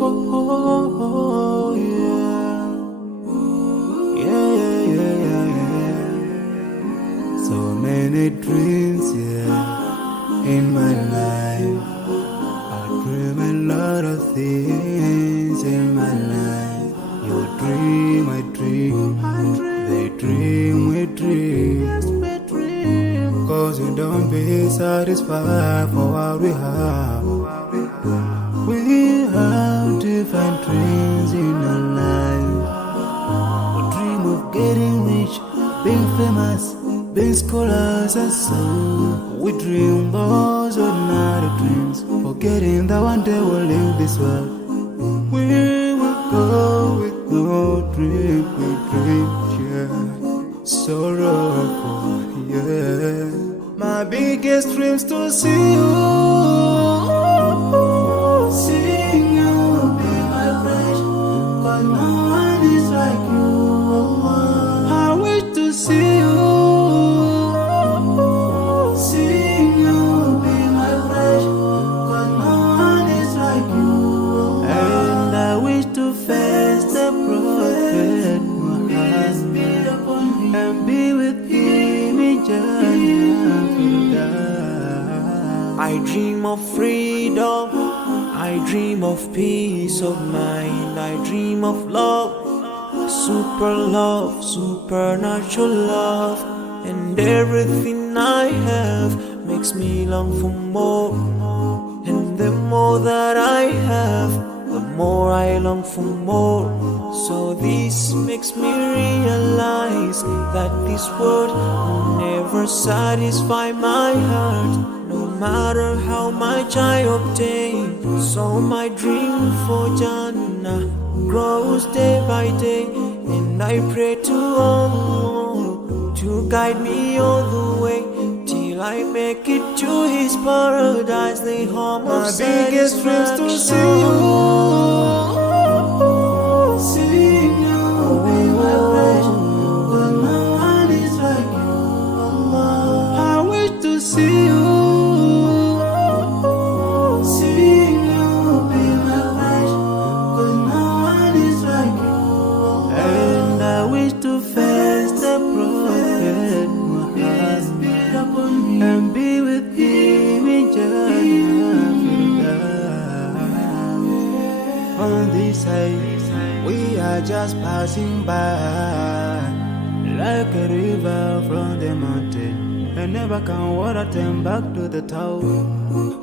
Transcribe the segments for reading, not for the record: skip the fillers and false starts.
oh, yeah. Yeah, yeah, yeah, yeah, yeah. So many dreams, yeah, in my life. I dream a lot of things in my life. You dream, I dream, they dream, we dream. Cause we don't be satisfied for what we have. We have different dreams in our life. We dream of getting rich, being famous, being scholars and so. We dream those ordinary dreams, forgetting that one day we'll leave this world. We will go with no dream, we dream, yeah. Sorrowful, yeah. My biggest dreams to see you, seeing you be my friend. Cause no one is like you. I wish to see you, seeing you be my friend. Cause no one is like you. And I wish to face the prophet Muhammad and be with him in Jannah. I dream of freedom, I dream of peace of mind, I dream of love, supernatural love, and everything I have makes me long for more. And the more that I have, the more I long for more. So this makes me realize that this world will never satisfy my heart, no matter how much I obtain. So my dream for Jannah grows day by day, and I pray to Allah to guide me all the way till I make it to His paradise, the home of satisfaction. My biggest dreams to see you, seeing you be my friend. But no one is like you. I wish to see you, seeing you be my friend. Cause no one is like you. And I wish to face the prophet Muhammad and be with him in Jannah. On this side, we are just passing by, like a river from the mountain, and never can water turn back to the town.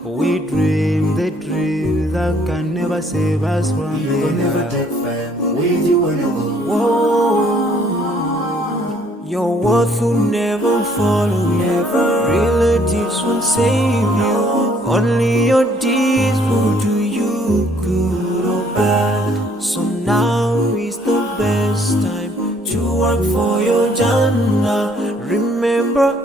We dream the dreams that can never save us from the We'll never take fame with you when you go. Whoa. Your worth will never follow you. Relatives won't save you. Only your deeds will do you good or bad. So now is the best time to work for your Jannah. Remember